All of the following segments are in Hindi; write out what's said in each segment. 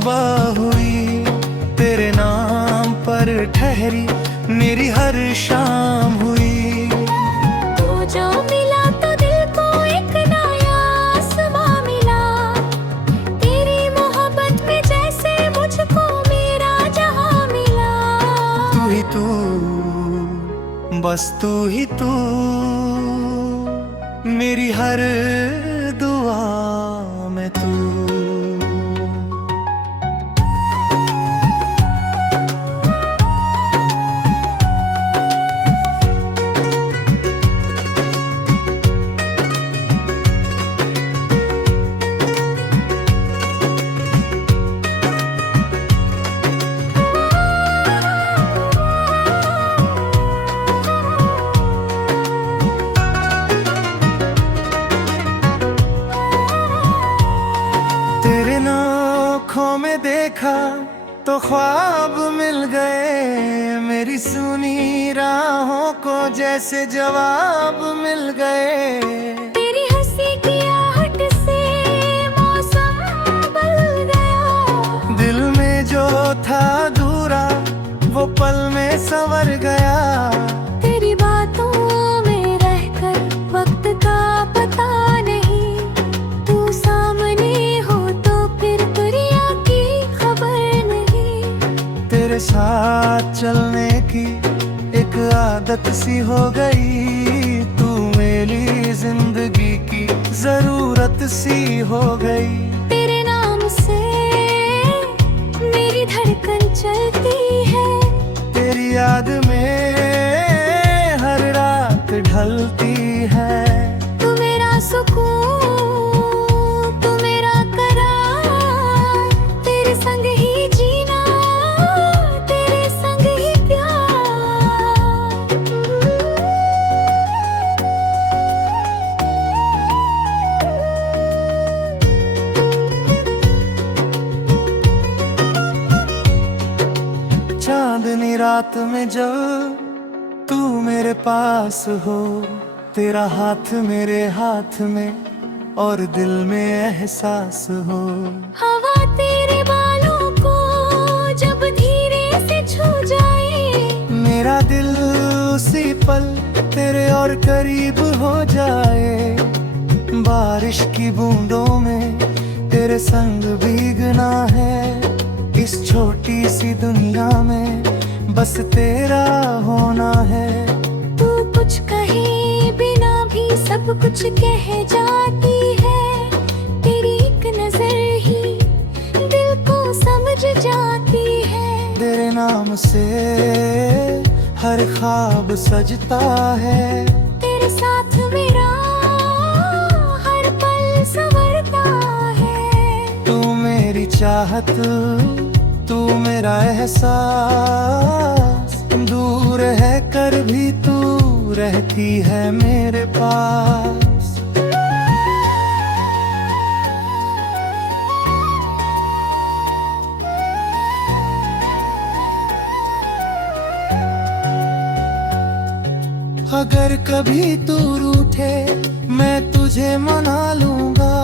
सुबह हुई, तेरे नाम पर ठहरी मेरी हर शाम हुई। तू जो मिला तो दिल को एक नया आसमां मिला, तेरी मोहब्बत में जैसे मुझको मेरा जहां मिला। तू ही तू, बस तू ही तू, मेरी हर दुआ में तू। तेरे आँखों में देखा तो ख्वाब मिल गए, मेरी सुनी राहों को जैसे जवाब मिल गए। तेरी हंसी की आहट से मौसम बदल गया, दिल में जो था अधूरा वो पल में संवर गया। तेरी बातों में रहकर वक्त का पता नहीं, तू सामने हो तो फिर दुनिया की खबर नहीं। तेरे साथ चलने की एक आदत सी हो गई, तू मेरी जिंदगी की जरूरत सी हो गई। तेरे नाम से मेरी धड़कन चलती है, तेरी याद में हर रात ढलती है। तू मेरा सुकून, तू मेरा करार, तेरे संग ही जीना, तेरे संग ही प्यार। चांदनी रात में जब तू मेरे पास हो, तेरा हाथ मेरे हाथ में और दिल में एहसास हो। हवा तेरे बालों को जब धीरे से छू जाए, मेरा दिल उसी पल तेरे और करीब हो जाए। बारिश की बूंदों में तेरे संग भीगना है, इस छोटी सी दुनिया में बस तेरा होना है। तू कुछ कहे बिना भी सब कुछ कह जाती है, तेरी एक नजर ही दिल को समझ जाती है। तेरे नाम से हर ख्वाब सजता है, तेरे साथ मेरा हर पल संवरता है। तू मेरी चाहत, तू मेरा एहसास, दूर है कर भी तू रहती है मेरे पास। अगर कभी तू रूठे मैं तुझे मना लूंगा,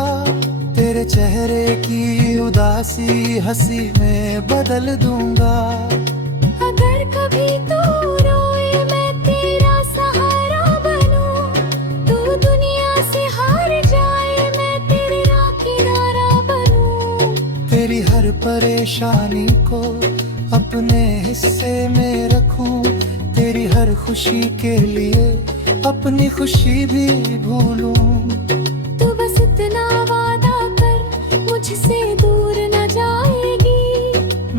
तेरे चेहरे की उदासी हंसी में बदल दूंगा। अगर कभी तू रोए मैं तेरा सहारा बनूं, तू दुनिया से हार जाए मैं तेरा किनारा बनूं। तेरी हर परेशानी को अपने हिस्से में रखूं, तेरी हर खुशी के लिए अपनी खुशी भी भूलूं। तू बस इतना वादा कर मुझसे दूर न जाएगी,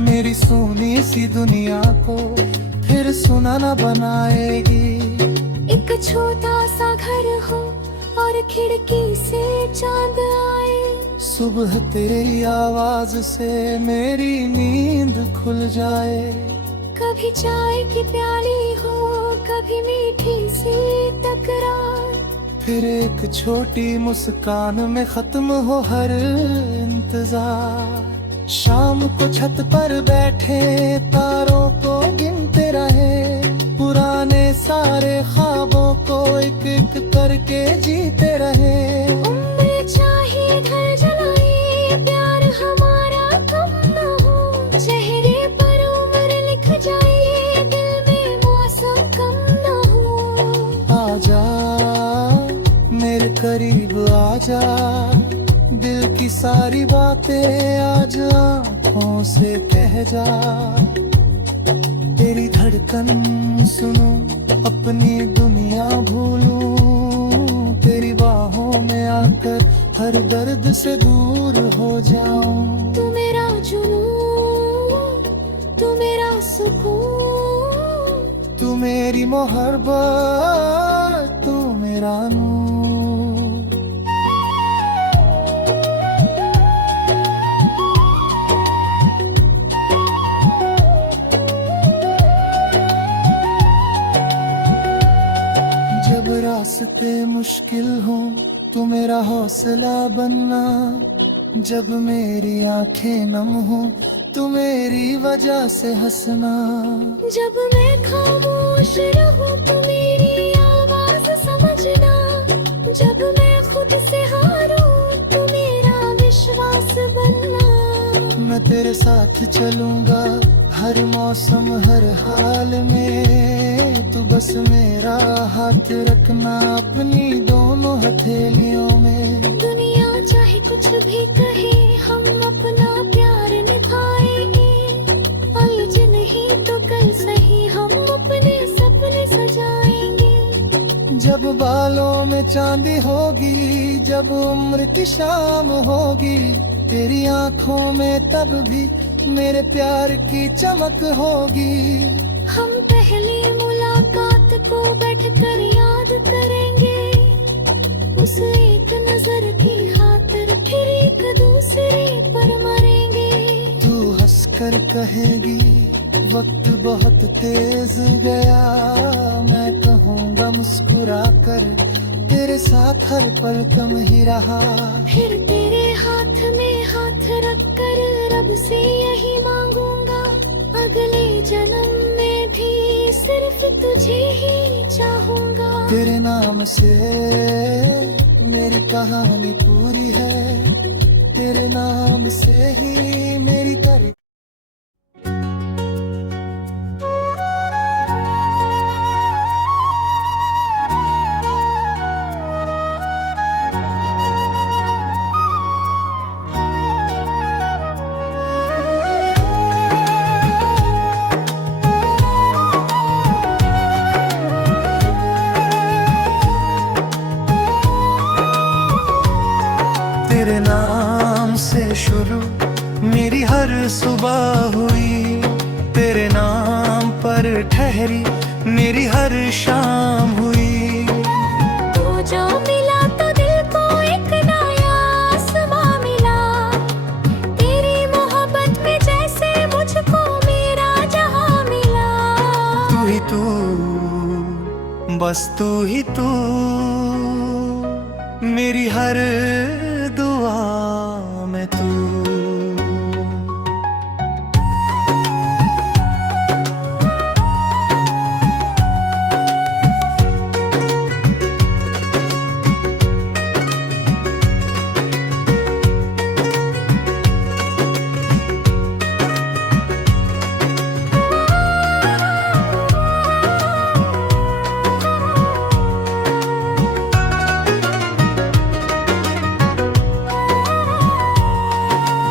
मेरी सोनी सी दुनिया को फिर सुना न बनाएगी। एक छोटा सा घर हो और खिड़की से चांद आए, सुबह तेरी आवाज से मेरी नींद खुल जाए। कभी चाय की प्याली हो कभी मीठी सी तकरार, फिर एक छोटी मुस्कान में खत्म हो हर इंतजार। शाम को छत पर बैठे तारों को गिनते रहे, पुराने सारे ख्वाबों को एक एक करके जीते रहे। उम्र चाहे घर जलाए प्यार हमारा कम न करीब आजा, दिल की सारी बातें आज आँखों से कह जा। तेरी धड़कन सुनूं, अपनी दुनिया भूलूं, तेरी बाहों में आकर हर दर्द से दूर हो जाऊं। तू मेरा जुनून, तू मेरा सुकून, तू मेरी मोहब्बत, तू मेरा नूर। जब रास्ते मुश्किल हो तू मेरा हौसला बनना, जब मेरी आंखें नम हो तू मेरी वजह से हंसना। जब मैं खामोश रहूं तू मेरी आवाज समझना, जब मैं खुद से हारूं तू मेरा विश्वास बनना। मैं तेरे साथ चलूंगा हर मौसम हर हाल में, तू बस मेरा हाथ रखना अपनी दोनों हथेलियों में। दुनिया चाहे कुछ भी कहे हम अपना प्यार निभाएंगे, आज नहीं तो कल सही हम अपने सपने सजाएंगे। जब बालों में चांदी होगी, जब उम्र की शाम होगी, तेरी आंखों में तब भी मेरे प्यार की चमक होगी। हम पहली मुलाकात को बैठकर याद करेंगे, उस एक नजर की खातिर फिर एक दूसरे पर मरेंगे। तू हंसकर कहेगी वक्त बहुत तेज गया, मैं कहूँगा मुस्कुरा कर तेरे साथ हर पल कम ही रहा। फिर तेरे हाथ में हाथ रखकर रब से यही मांगूंगा, अगले जन्म में भी सिर्फ तुझे ही चाहूंगा। तेरे नाम से मेरी कहानी पूरी है, तेरे नाम से ही मेरी करी। तेरे नाम से शुरू मेरी हर सुबह हुई, तेरे नाम पर ठहरी मेरी हर शाम हुई। तू जो मिला तो दिल को एक नया आसमां मिला, तेरी मोहब्बत में जैसे मुझको मेरा जहां मिला। तू ही तू, बस तू ही तू, मेरी हर दुआ में तू।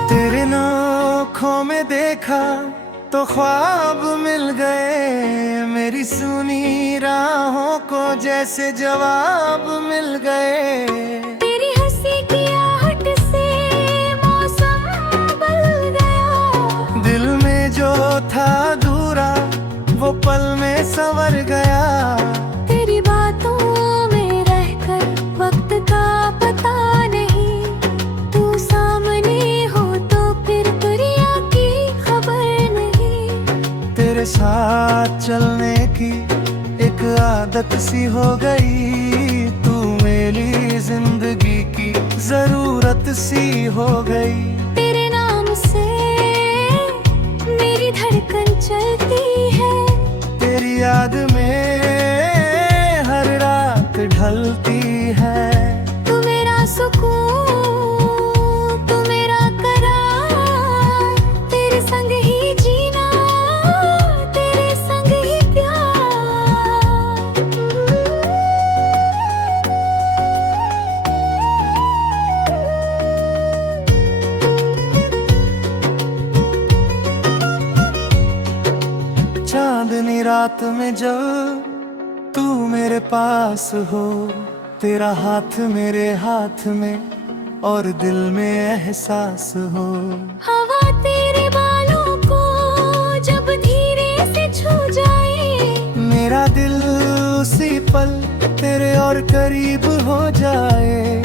तेरे आँखों में देखा तो ख्वाब मिल गए, मेरी सुनी राहों को जैसे जवाब मिल गए। तेरी हंसी की आहट से मौसम बदल गया, दिल में जो था अधूरा वो पल में संवर गया। तेरी बातों में रहकर वक्त का पता नहीं, तू सामने हो तो फिर दुनिया की खबर नहीं। तेरे साथ चलने की एक आदत सी हो गई, तू मेरी जिंदगी की जरूरत सी हो गई। तेरे नाम से मेरी धड़कन चलती है, तेरी याद में हर रात ढलती है। तू मेरा सुकून, तू मेरा करार, तेरे संग ही जीना, तेरे संग ही प्यार। सुहानी रात में जब तू मेरे पास हो, तेरा हाथ मेरे हाथ में और दिल में एहसास हो। हवा तेरे बालों को जब धीरे से छू जाए, मेरा दिल उसी पल तेरे और करीब हो जाए।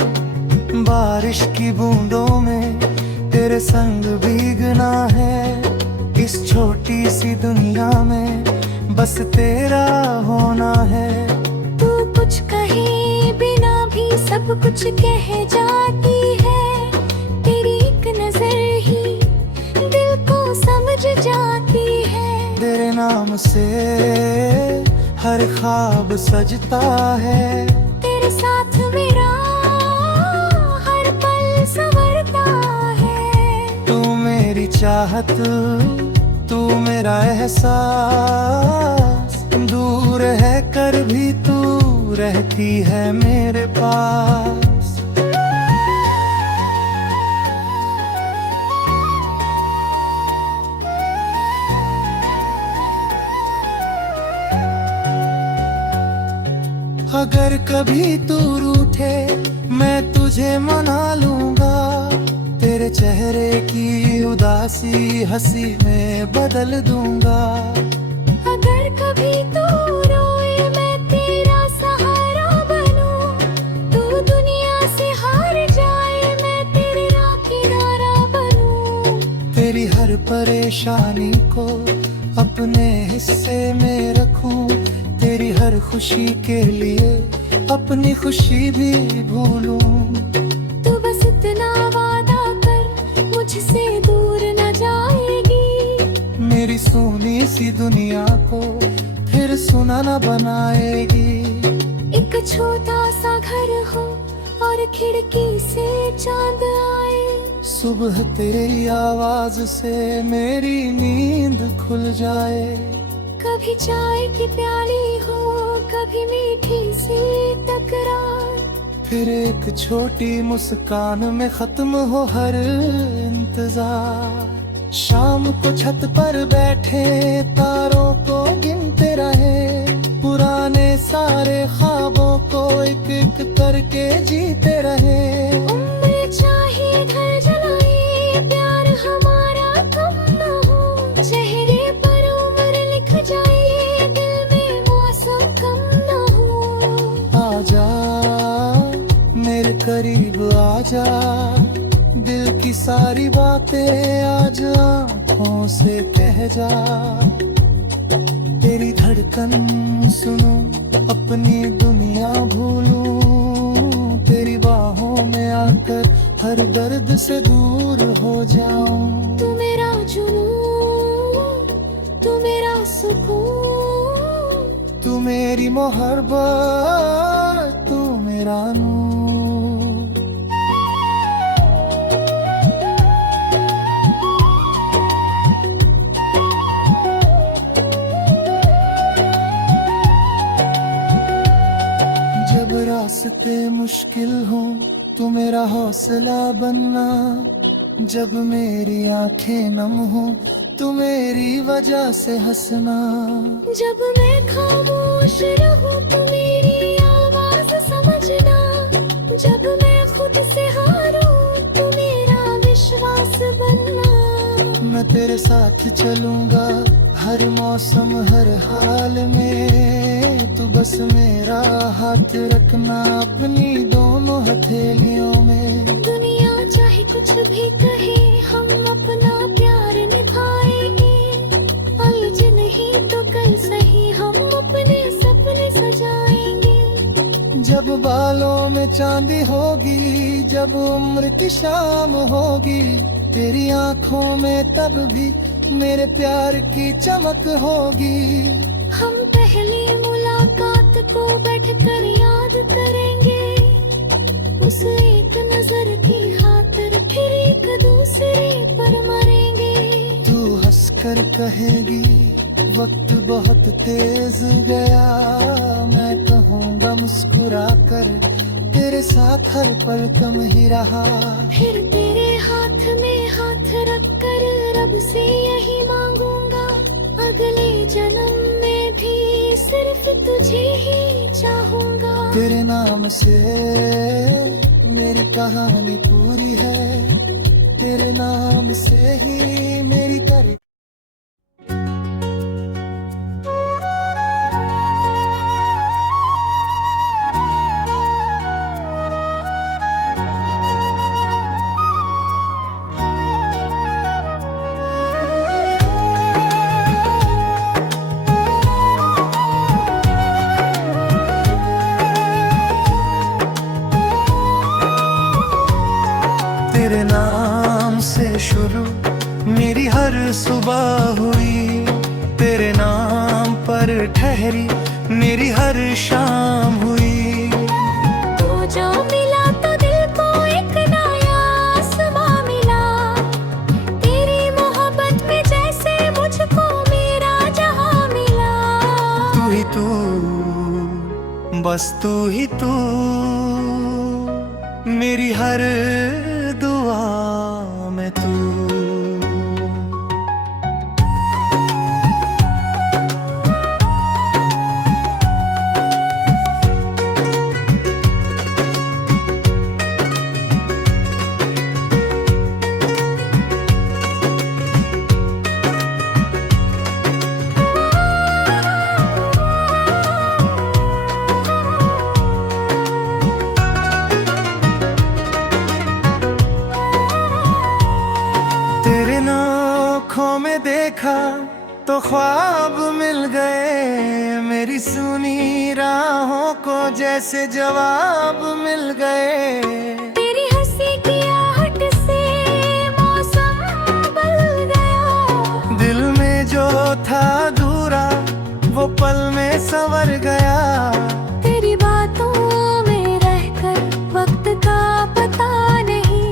बारिश की बूंदों में तेरे संग भीगना है, इस छोटी सी दुनिया में बस तेरा होना है। तू कुछ कहे बिना भी सब कुछ कह जाती है, तेरी एक नजर ही दिल को समझ जाती है। तेरे नाम से हर ख्वाब सजता है, तेरे साथ मेरा हर पल संवरता है। तू मेरी चाहत, तू मेरा एहसास, दूर है कर भी तू रहती है मेरे पास। अगर कभी तू रूठे मैं तुझे मना लूंगा, तेरे चेहरे की उदासी हंसी में बदल दूंगा। अगर कभी तू रोए मैं तेरा सहारा बनूं, तू दुनिया से हार जाए मैं तेरा किनारा बनूं। तेरी हर परेशानी को अपने हिस्से में रखूं, तेरी हर खुशी के लिए अपनी खुशी भी भूलूं। तू बस इतना वादा कर मुझसे दूर न जाएगी, मेरी सोनी सी दुनिया को फिर सुना न बनाएगी। एक छोटा सा घर हो और खिड़की से चांद आए, सुबह तेरी आवाज से मेरी नींद खुल जाए। कभी चाय की प्याली हो कभी मीठी सी तकरार, फिर एक छोटी मुस्कान में खत्म हो हर इंतजार। शाम को छत पर बैठे तारों को गिनते रहे, पुराने सारे ख्वाबों को एक एक करके जीते रहे। उम्र चाहे घर जलाए प्यार हमारा कम न हो, चेहरे पर उम्र लिख जाए दिल में मौसम कम न हो। आजा मेरे करीब आजा, दिल की सारी बातें आज आँखों से कह जा। तेरी धड़कन सुनूं अपनी दुनिया भूलूं, तेरी बाहों में आकर हर दर्द से दूर हो जाऊं। तू मेरा जुनून, तू मेरा सुकून, तू मेरी मोहब्बत, तू मेरा नूर। जब रास्ते मुश्किल हो तू मेरा हौसला बनना, जब मेरी आंखें नम हो तू मेरी वजह से हंसना। जब मैं खामोश रहूं तू मेरी आवाज समझना, जब मैं खुद से हारूं तू मेरा विश्वास बनना। मैं तेरे साथ चलूंगा हर मौसम हर हाल में, तू बस मेरा हाथ रखना अपनी दोनों हथेलियों में। दुनिया चाहे कुछ भी कहे हम अपना प्यार निभाएंगे, आज नहीं तो कल सही हम अपने सपने सजाएंगे। जब बालों में चांदी होगी, जब उम्र की शाम होगी, तेरी आंखों में तब भी मेरे प्यार की चमक होगी। हम पहली मुलाकात को बैठकर याद करेंगे, उस एक नजर की खातिर फिर एक दूसरे पर मरेंगे। तू हंसकर कहेगी वक्त बहुत तेज गया, मैं कहूँगा मुस्कुरा कर तेरे साथ हर पल कम ही रहा। फिर तेरे हाथ में हाथ रखकर रब से यही मांगूंगा, अगले जन्म में बस तुझे ही चाहूंगा। तेरे नाम से मेरी कहानी पूरी है, तेरे नाम से ही मेरी कर तेरे नाम से शुरू मेरी हर सुबह हुई, तेरे नाम पर ठहरी मेरी हर शाम हुई। तू जो मिला तो दिल को एक नया आसमां मिला, तेरी मोहब्बत में जैसे मुझको मेरा जहां मिला। तू ही तू, बस तू ही तू, मेरी हर दुआ में तू। तेरे आँखों में देखा तो ख्वाब मिल गए, मेरी सुनी राहों को जैसे जवाब मिल गए। तेरी हंसी की आहट से मौसम बदल गया, दिल में जो था अधूरा वो पल में संवर गया। तेरी बातों में रहकर वक्त का पता नहीं,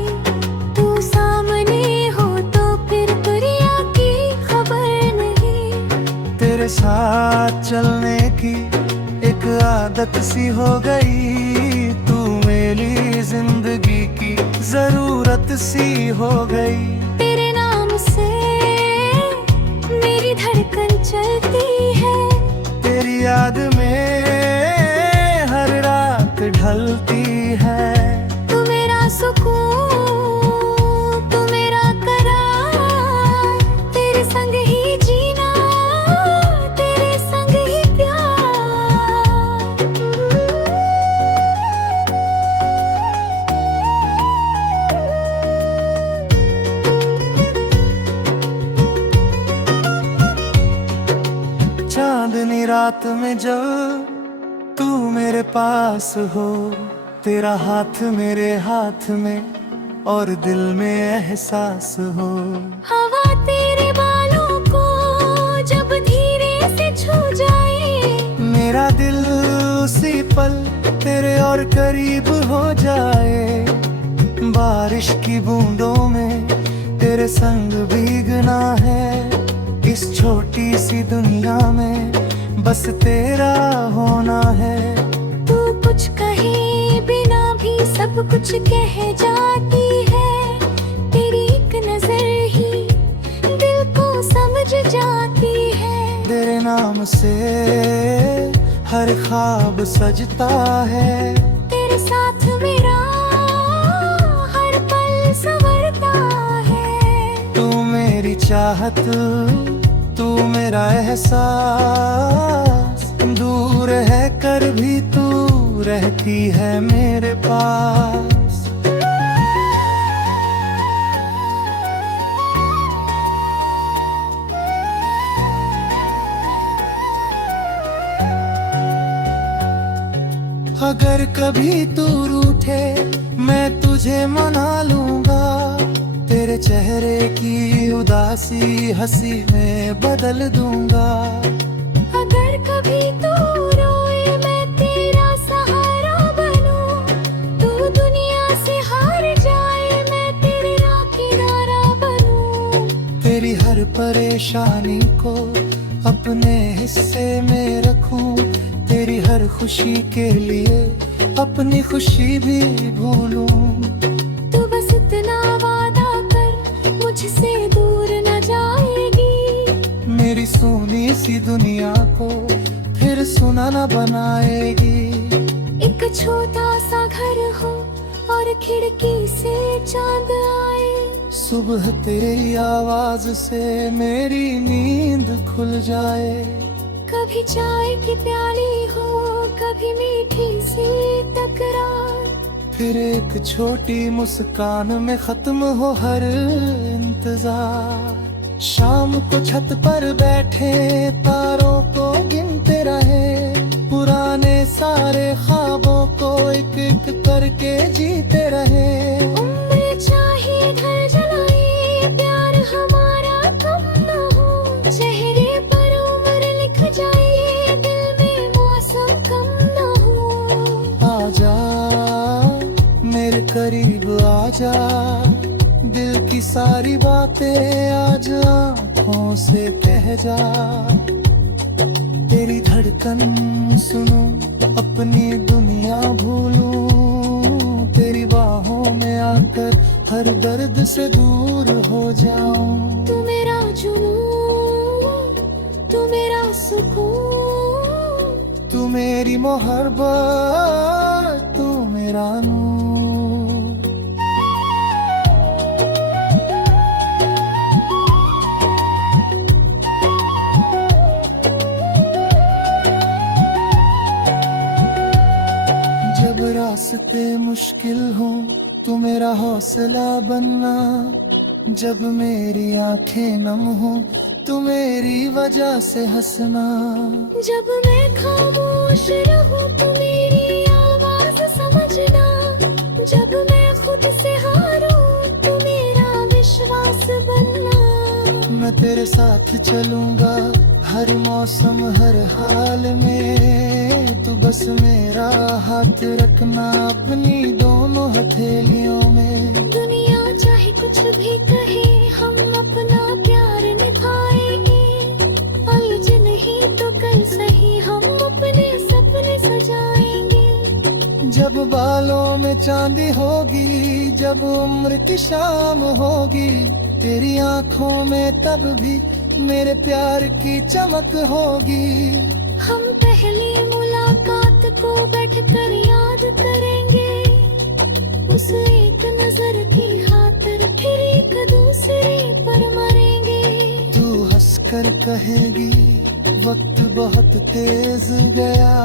तू सामने हो तो फिर दुनिया की खबर नहीं। तेरे साथ चलने की एक आदत सी हो गई, तू मेरी जिंदगी की जरूरत सी हो गई। तेरे नाम से मेरी धड़कन चलती है, तेरी याद में हर रात ढलती है। तू मेरा सुकून, तू मेरा करार, तेरे संग ही जीना, तेरे संग ही प्यार। चांदनी रात में जब तू मेरे पास हो, तेरा हाथ मेरे हाथ में और दिल में एहसास हो। हवा तेरे बालों को जब धीरे से छू जाए, मेरा दिल उसी पल तेरे और करीब हो जाए। बारिश की बूंदों में तेरे संग भीगना है, इस छोटी सी दुनिया में बस तेरा होना है। तू कुछ कहे बिना भी सब कुछ कह जाती है, तेरी एक नजर ही दिल को समझ जाती है। तेरे नाम से हर ख्वाब सजता है, तेरे साथ मेरा हर पल संवरता है। तू मेरी चाहत, तू मेरा एहसास, दूर है कर भी तू रहती है मेरे पास। अगर कभी तू रूठे मैं तुझे मना लूंगा, तेरे चेहरे की उदासी हंसी में बदल दूंगा। अगर कभी तू रोए मैं तेरा सहारा बनूं, तू दुनिया से हार जाए मैं तेरा किनारा बनूं। तेरी हर परेशानी को अपने हिस्से में रखूं, तेरी हर खुशी के लिए अपनी खुशी भी भूलूं। तू बस इतना वादा कर मुझसे दूर न जाएगी, मेरी सोनी सी दुनिया को फिर फिर सुना न बनाएगी। एक छोटा सा घर हो और खिड़की से चांद आए, सुबह तेरी आवाज से मेरी नींद खुल जाए। कभी चाय की प्याली हो, कभी मीठी सी तकरार, फिर एक छोटी मुस्कान में खत्म हो हर इंतजार। शाम को छत पर बैठे तारों को गिनते रहे, पुराने सारे ख्वाबों को एक एक करके जीते रहे। उम्र चाहे घर जलाए, प्यार हमारा कम न हो, चेहरे पर उम्र लिख जाए, दिल में मौसम कम न हो। आजा मेरे करीब आजा, दिल की सारी बातें आज आँखों से कह जा। तेरी धड़कन सुनूं, अपनी दुनिया भूलूं, तेरी बाहों में आकर हर दर्द से दूर हो जाऊं। तू मेरा जुनून, तू मेरा सुकून, तू मेरी मोहब्बत, तू मेरा नूर। जब रास्ते मुश्किल हो तू मेरा हौसला बनना, जब मेरी आंखें नम हो तू मेरी वजह से हंसना। जब मैं खामोश रहूं तू मेरी आवाज समझना, जब मैं खुद से हारूं तू मेरा विश्वास बनना। मैं तेरे साथ चलूंगा हर मौसम हर हाल में, तू बस मेरा हाथ रखना अपनी दोनों हथेलियों में। दुनिया चाहे कुछ भी कहे, हम अपना प्यार निभाएंगे, आज नहीं तो कल सही हम अपने सपने सजाएंगे। जब बालों में चांदी होगी, जब उम्र की शाम होगी, तेरी आंखों में तब भी मेरे प्यार की चमक होगी। हम पहली मुलाकात को बैठकर याद करेंगे, उस एक नजर की खातिर फिर एक दूसरे पर मरेंगे। तू हंसकर कहेगी वक्त बहुत तेज गया,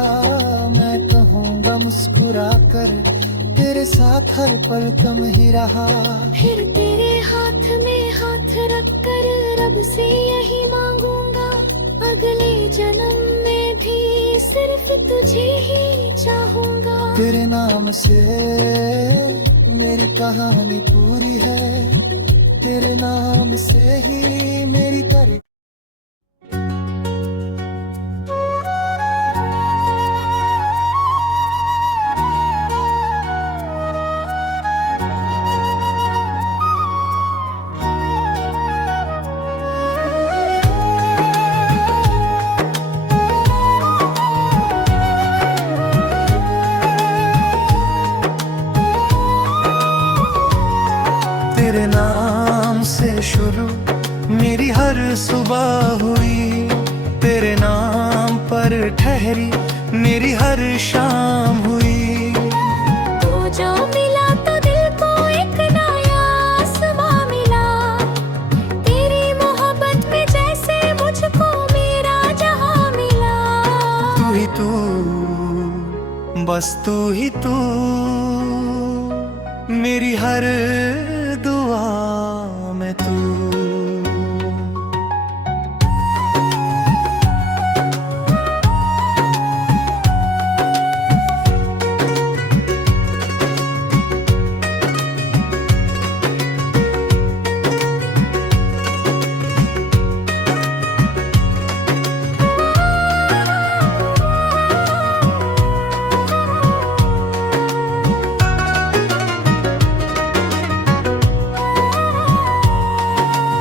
मैं कहूँगा मुस्कुरा कर तेरे साथ हर पल कम ही रहा। फिर तेरे हाथ में हाथ रखकर रब से यही मांगूंगा, अगले जन्म में भी सिर्फ तुझे ही चाहूंगा। तेरे नाम से मेरी कहानी पूरी है, तेरे नाम से ही मेरी करी। तेरे नाम से शुरू मेरी हर सुबह हुई, तेरे नाम पर ठहरी मेरी हर शाम हुई। तू जो मिला तो दिल को एक नया आसमां मिला, तेरी मोहब्बत में जैसे मुझको मेरा जहां मिला। तू ही तू, बस तू ही तू, मेरी हर दुआ में तू।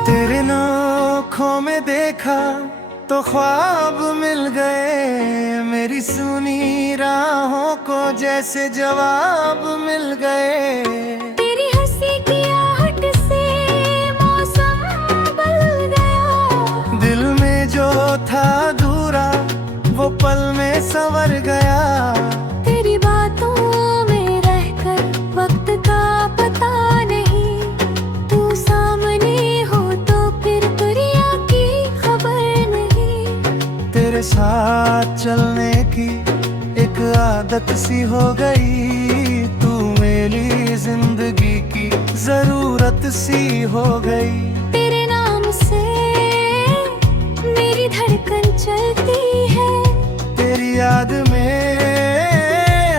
तेरे आँखों में देखा तो ख्वाब मिल गए, मेरी सुनी राहों को जैसे जवाब मिल गए। तेरी हंसी की आहट से मौसम बदल गया, दिल में जो था अधूरा वो पल में साथ चलने की एक आदत सी हो गई। तू मेरी जिंदगी की जरूरत सी हो गई। तेरे नाम से मेरी धड़कन चलती है, तेरी याद में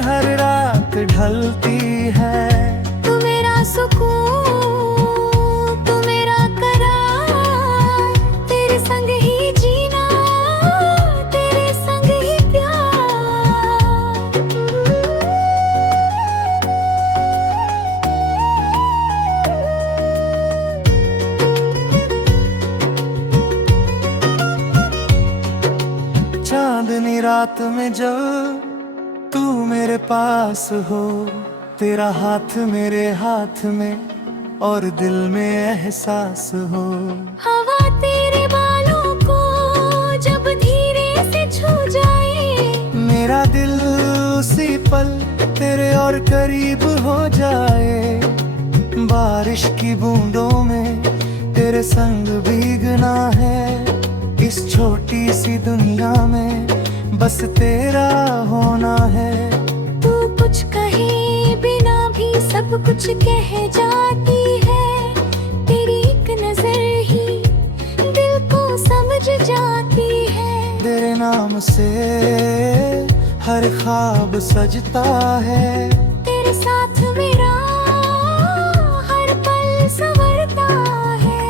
हर रात ढलती है। तू मेरा सुकून, तू मेरा करार, तेरे संग ही जीना, तेरे संग ही प्यार। चांदनी रात में जब तू मेरे पास हो, तेरा हाथ मेरे हाथ में और दिल में एहसास हो। हवा तेरे बालों को जब धीरे से छू जाए, मेरा दिल उसी पल तेरे और करीब हो जाए। बारिश की बूंदों में तेरे संग भीगना है। इस छोटी सी दुनिया में बस तेरा होना है। तू कुछ कहे बिना भी सब कुछ कह जाती है। तेरी एक नजर ही दिल को समझ जाती है। तेरे नाम से हर ख्वाब सजता है। तेरे साथ मेरा हर पल संवरता है।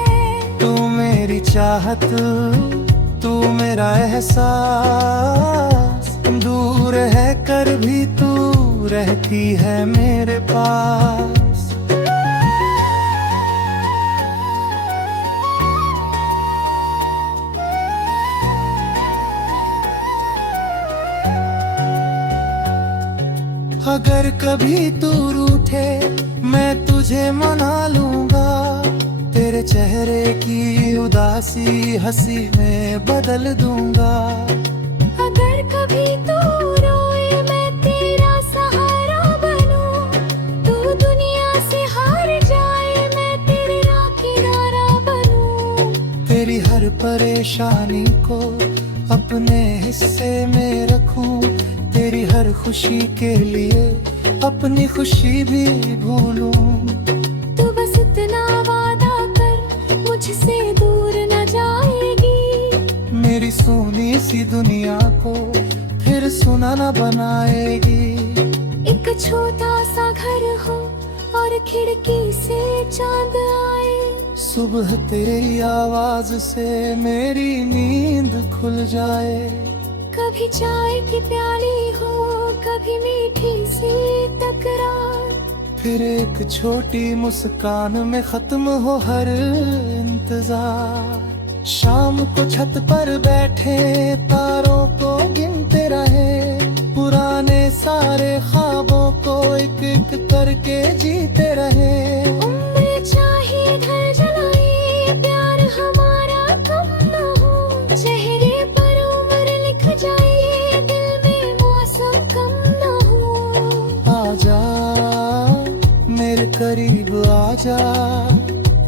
तू मेरी चाहत, तू मेरा एहसास, दूर है कर भी तू रहती है मेरे पास। अगर कभी तू रूठे मैं तुझे मना लूंगा। तेरे चेहरे की उदासी हंसी में बदल दूंगा। अगर कभी तू रोए मैं तेरा सहारा बनूं। तू दुनिया से हार जाए मैं तेरा किनारा बनूं। तेरी हर परेशानी को अपने हिस्से में रखूं। तेरी हर खुशी के लिए अपनी खुशी भी भूलूं। तू बस इतना वादा कर मुझसे दूर न जाएगी। मेरी सोनी सी दुनिया को फिर सुना न बनाएगी। एक छोटा सा घर हो और खिड़की से चांद आए। सुबह तेरी आवाज से मेरी नींद खुल जाए। कभी चाय की प्याली हो, कभी मीठी सी तकरार। फिर एक छोटी मुस्कान में खत्म हो हर इंतजार। शाम को छत पर बैठे तारों को गिनते रहे। पुराने सारे ख्वाबों को एक एक करके जीते रहे। उम्र चाहे घर जलाए, प्यार हमारा कम न हो। चेहरे पर उम्र लिख जाए, दिल में मौसम कम न हो। आजा मेरे करीब आजा,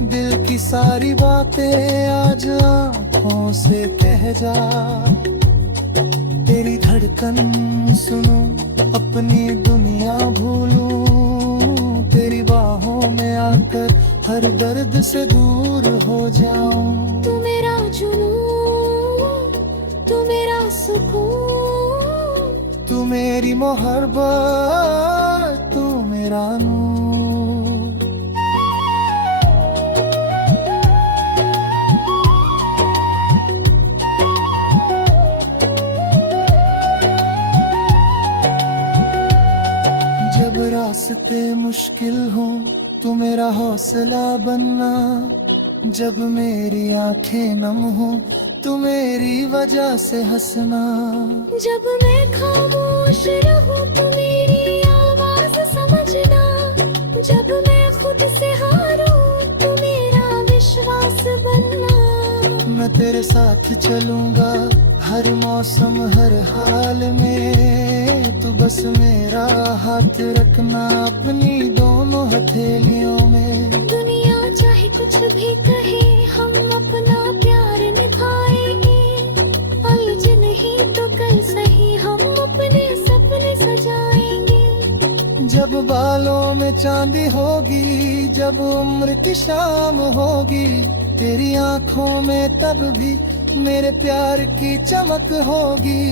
दिल की सारी बातें आज आँखों से कह जा। तेरी धड़कन सुनूं, अपनी दुनिया भूलूं। तेरी बाहों में आकर हर दर्द से दूर हो जाऊं। तू मेरा जुनून, तू मेरा सुकून। तू मेरी मोहब्बत, तू मेरा नूर। जब रास्ते मुश्किल हो तू मेरा हौसला बनना। जब मेरी आंखें नम हो तू मेरी वजह से हंसना। जब मैं खामोश रहूं तू मेरी आवाज समझना। जब मैं खुद से हारूं तू मेरा विश्वास बनना। मैं तेरे साथ चलूंगा हर मौसम हर हाल में। तू बस मेरा हाथ रखना अपनी दोनों हथेलियों में। दुनिया चाहे कुछ भी कहे हम अपना प्यार निभाएंगे। उलझ नहीं जब बालों में चांदी होगी, जब उम्र की शाम होगी, तेरी आंखों में तब भी मेरे प्यार की चमक होगी।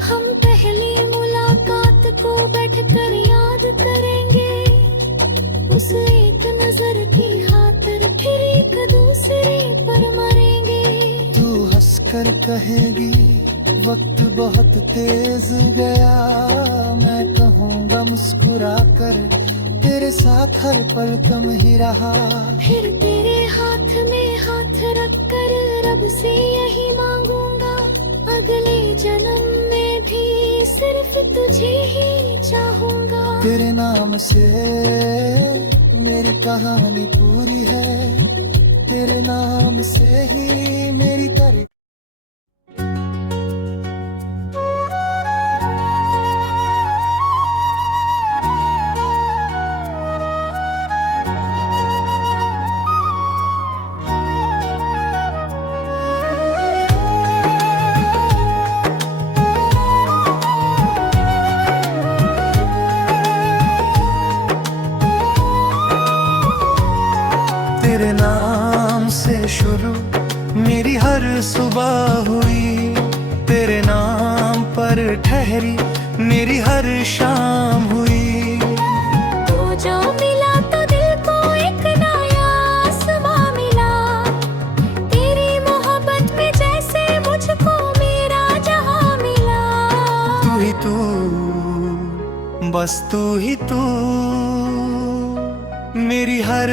हम पहली मुलाकात को बैठकर याद करेंगे, उस एक नजर की खातिर फिर एक दूसरे पर मरेंगे। तू हंसकर कहेगी वक्त बहुत तेज गया, मैं कहूँगा मुस्कुरा कर तेरे साथ हर पल कम ही रहा। फिर तेरे हाथ में हाथ रखकर रब से यही मांगूंगा, अगले जन्म में भी सिर्फ तुझे ही चाहूंगा। तेरे नाम से मेरी कहानी पूरी है, तेरे नाम से ही मेरी करी। तेरे नाम से शुरू मेरी हर सुबह हुई, तेरे नाम पर ठहरी मेरी हर शाम हुई। तू जो मिला तो दिल को एक नया आसमां मिला, तेरी मोहब्बत में जैसे मुझको मेरा जहां मिला। तू ही तू, बस तू ही तू, मेरी हर